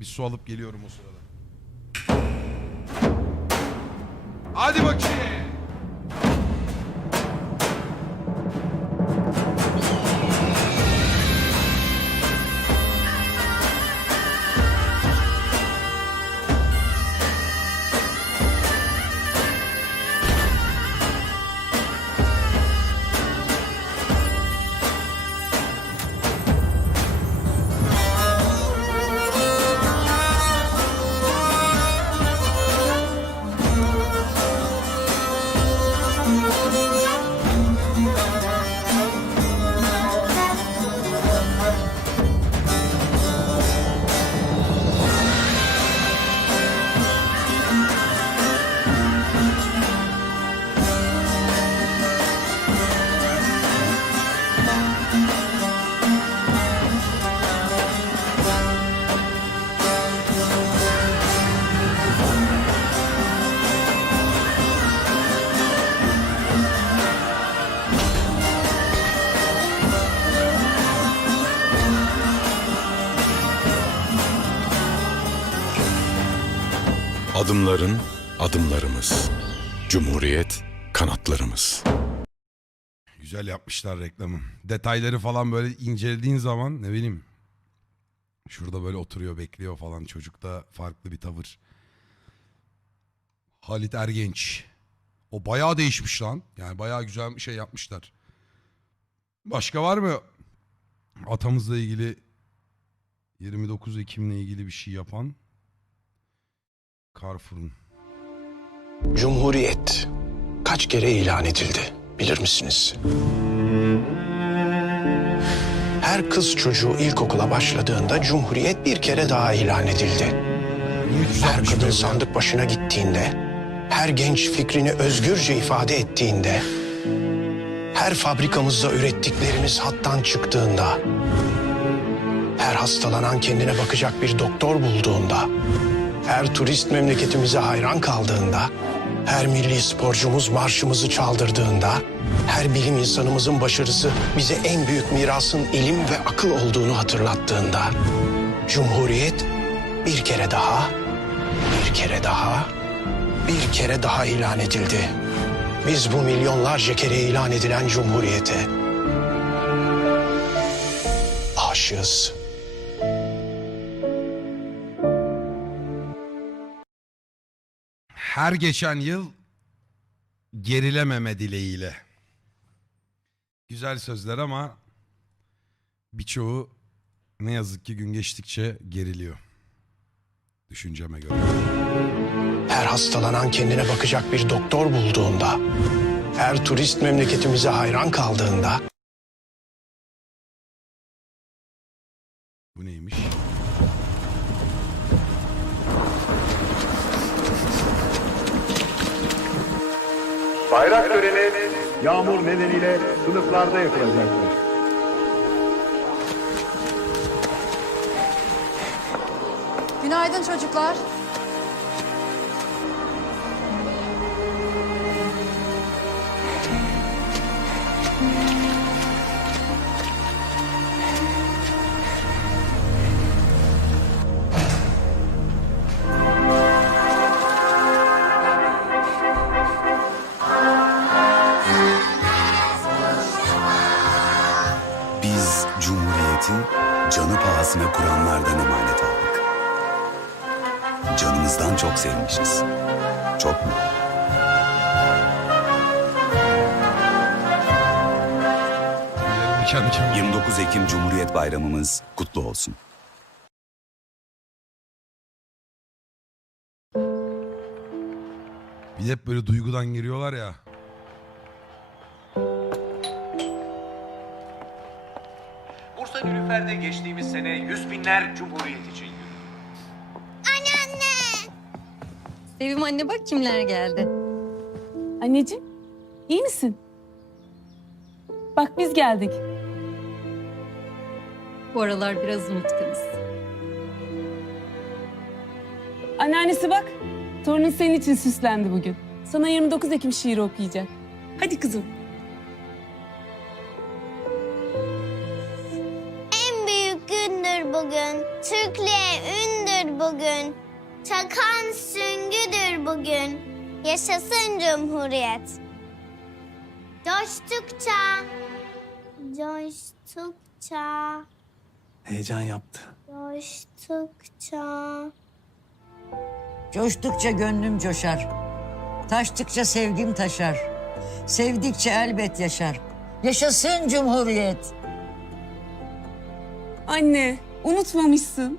Bir su alıp geliyorum o sırada. Hadi bakayım. Adımların adımlarımız. Cumhuriyet kanatlarımız. Güzel yapmışlar reklamı. Detayları falan böyle incelediğin zaman ne bileyim. Şurada böyle oturuyor bekliyor falan çocukta farklı bir tavır. Halit Ergenç. O bayağı değişmiş lan. Yani bayağı güzel bir şey yapmışlar. Başka var mı atamızla ilgili 29 Ekim'le ilgili bir şey yapan? Carrefour'un. Cumhuriyet kaç kere ilan edildi bilir misiniz? Her kız çocuğu ilkokula başladığında Cumhuriyet bir kere daha ilan edildi. Her kadın sandık başına gittiğinde, her genç fikrini özgürce ifade ettiğinde, her fabrikamızda ürettiklerimiz hattan çıktığında, her hastalanan kendine bakacak bir doktor bulduğunda, her turist memleketimize hayran kaldığında, her milli sporcumuz marşımızı çaldırdığında, her bilim insanımızın başarısı bize en büyük mirasın ilim ve akıl olduğunu hatırlattığında, Cumhuriyet bir kere daha, bir kere daha, bir kere daha ilan edildi. Biz bu milyonlarca kere ilan edilen Cumhuriyete aşığız. Her geçen yıl gerilememe dileğiyle. Güzel sözler ama birçoğu ne yazık ki gün geçtikçe geriliyor. Düşünceme göre. Her hastalanan kendine bakacak bir doktor bulduğunda, her turist memleketimize hayran kaldığında, Bu neymiş? Bayrak töreni yağmur nedeniyle sınıflarda yapılacaktır. Günaydın çocuklar. Canımızdan çok sevmişiz. Çok mu? Kendime- 29 Ekim Cumhuriyet Bayramımız kutlu olsun. Bir de hep böyle duygudan giriyorlar ya. Bursa Nilüfer'de geçtiğimiz sene yüz binler Cumhuriyet için Sevim anne bak kimler geldi. Anneciğim, iyi misin? Bak biz geldik. Bu aralar biraz unutkanız. Anneannesi bak, torunun senin için süslendi bugün. Sana 29 Ekim şiiri okuyacak. Hadi kızım. En büyük gündür bugün. Türk Türklüğe ündür bugün. Çakan süngüdür bugün. Yaşasın Cumhuriyet. Coştukça, coştukça, Heyecan yaptı. coştukça. Coştukça gönlüm coşar. Taştıkça sevgim taşar. Sevdikçe elbet yaşar. Yaşasın Cumhuriyet. Anne, unutmamışsın.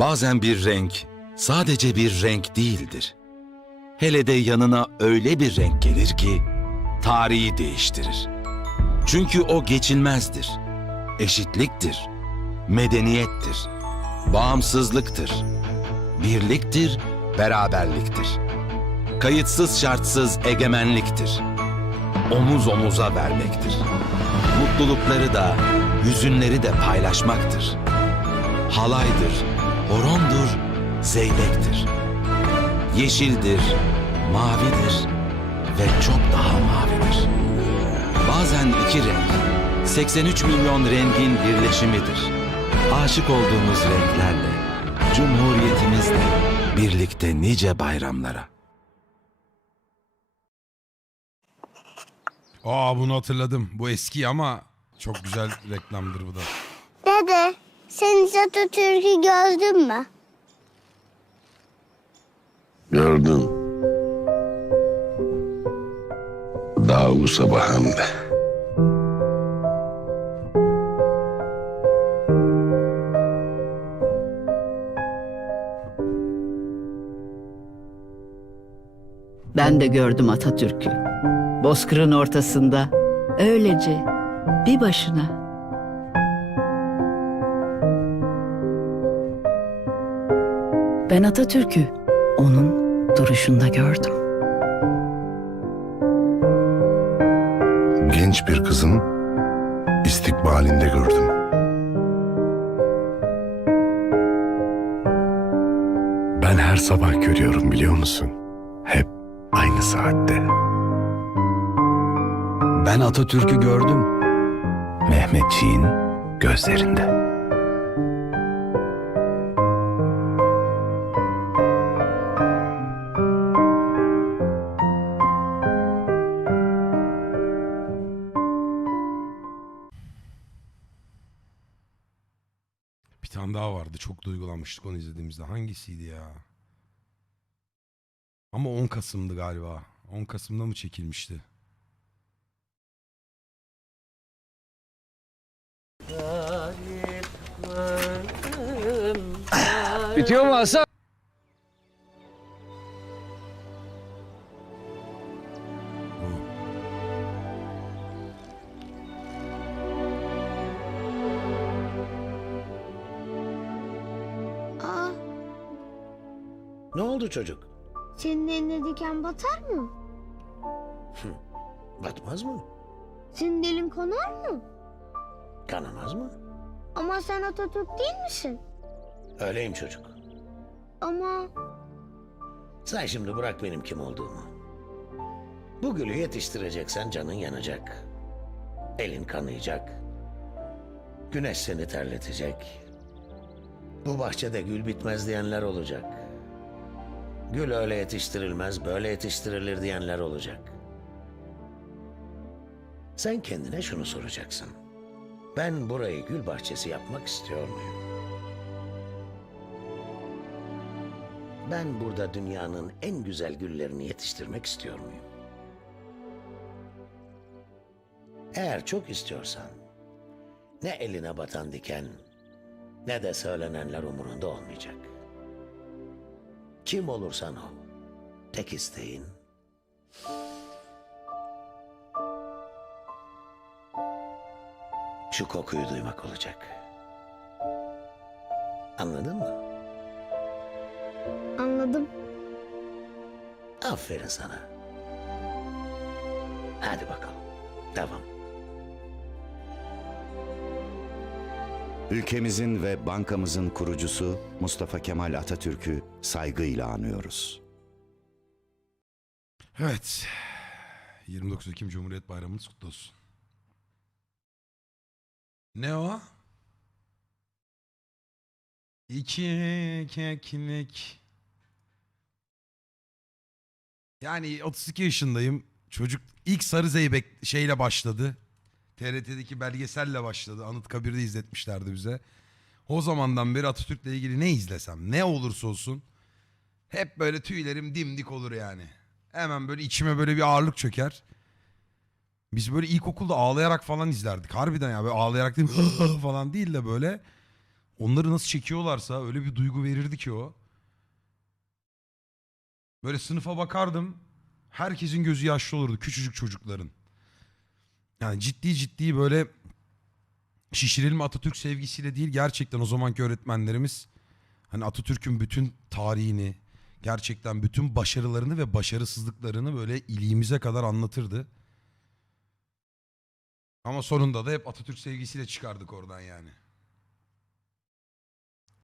Bazen bir renk sadece bir renk değildir. Hele de yanına öyle bir renk gelir ki tarihi değiştirir. Çünkü o geçilmezdir. Eşitliktir. Medeniyettir. Bağımsızlıktır. Birliktir, beraberliktir. Kayıtsız şartsız egemenliktir. Omuz omuza vermektir. Mutlulukları da, hüzünleri de paylaşmaktır halaydır, horondur, zeybektir. Yeşildir, mavidir ve çok daha mavidir. Bazen iki renk, 83 milyon rengin birleşimidir. Aşık olduğumuz renklerle, Cumhuriyetimizle birlikte nice bayramlara. Aa bunu hatırladım. Bu eski ama çok güzel reklamdır bu da. Dede, sen hiç Atatürk'ü gördün mü? Gördüm. Daha bu sabah hem de. Ben de gördüm Atatürk'ü. Bozkır'ın ortasında. Öylece. Bir başına. Ben Atatürk'ü onun duruşunda gördüm. Genç bir kızın istikbalinde gördüm. Ben her sabah görüyorum biliyor musun? Hep aynı saatte. Ben Atatürk'ü gördüm. Mehmetçiğin gözlerinde. Tane daha vardı. Çok duygulanmıştık onu izlediğimizde. Hangisiydi ya? Ama 10 Kasım'dı galiba. 10 Kasım'da mı çekilmişti? Bitiyor mu Hasan? Ne oldu çocuk? senin eline diken batar mı? Batmaz mı? Senin elin kanar mı? Kanamaz mı? Ama sen Atatürk değil misin? Öyleyim çocuk. Ama Sen şimdi bırak benim kim olduğumu. Bu gülü yetiştireceksen canın yanacak. Elin kanayacak. Güneş seni terletecek. Bu bahçede gül bitmez diyenler olacak. Gül öyle yetiştirilmez, böyle yetiştirilir diyenler olacak. Sen kendine şunu soracaksın. Ben burayı gül bahçesi yapmak istiyor muyum? Ben burada dünyanın en güzel güllerini yetiştirmek istiyor muyum? Eğer çok istiyorsan ne eline batan diken ne de söylenenler umurunda olmayacak. Kim olursan ol. Tek isteğin şu kokuyu duymak olacak. Anladın mı? Anladım. Aferin sana. Hadi bakalım. Devam. Ülkemizin ve bankamızın kurucusu Mustafa Kemal Atatürk'ü saygıyla anıyoruz. Evet. 29 Ekim Cumhuriyet Bayramınız kutlu olsun. Ne o? İki keklik. Yani 32 yaşındayım. Çocuk ilk Sarı Zeybek şeyle başladı. TRT'deki belgeselle başladı. Anıtkabir'de izletmişlerdi bize. O zamandan beri Atatürk'le ilgili ne izlesem, ne olursa olsun hep böyle tüylerim dimdik olur yani. Hemen böyle içime böyle bir ağırlık çöker. Biz böyle ilkokulda ağlayarak falan izlerdik. Harbiden ya böyle ağlayarak değil falan değil de böyle. Onları nasıl çekiyorlarsa öyle bir duygu verirdi ki o. Böyle sınıfa bakardım. Herkesin gözü yaşlı olurdu. Küçücük çocukların. Yani ciddi ciddi böyle şişirilme Atatürk sevgisiyle değil gerçekten o zamanki öğretmenlerimiz hani Atatürk'ün bütün tarihini, gerçekten bütün başarılarını ve başarısızlıklarını böyle iliğimize kadar anlatırdı. Ama sonunda da hep Atatürk sevgisiyle çıkardık oradan yani.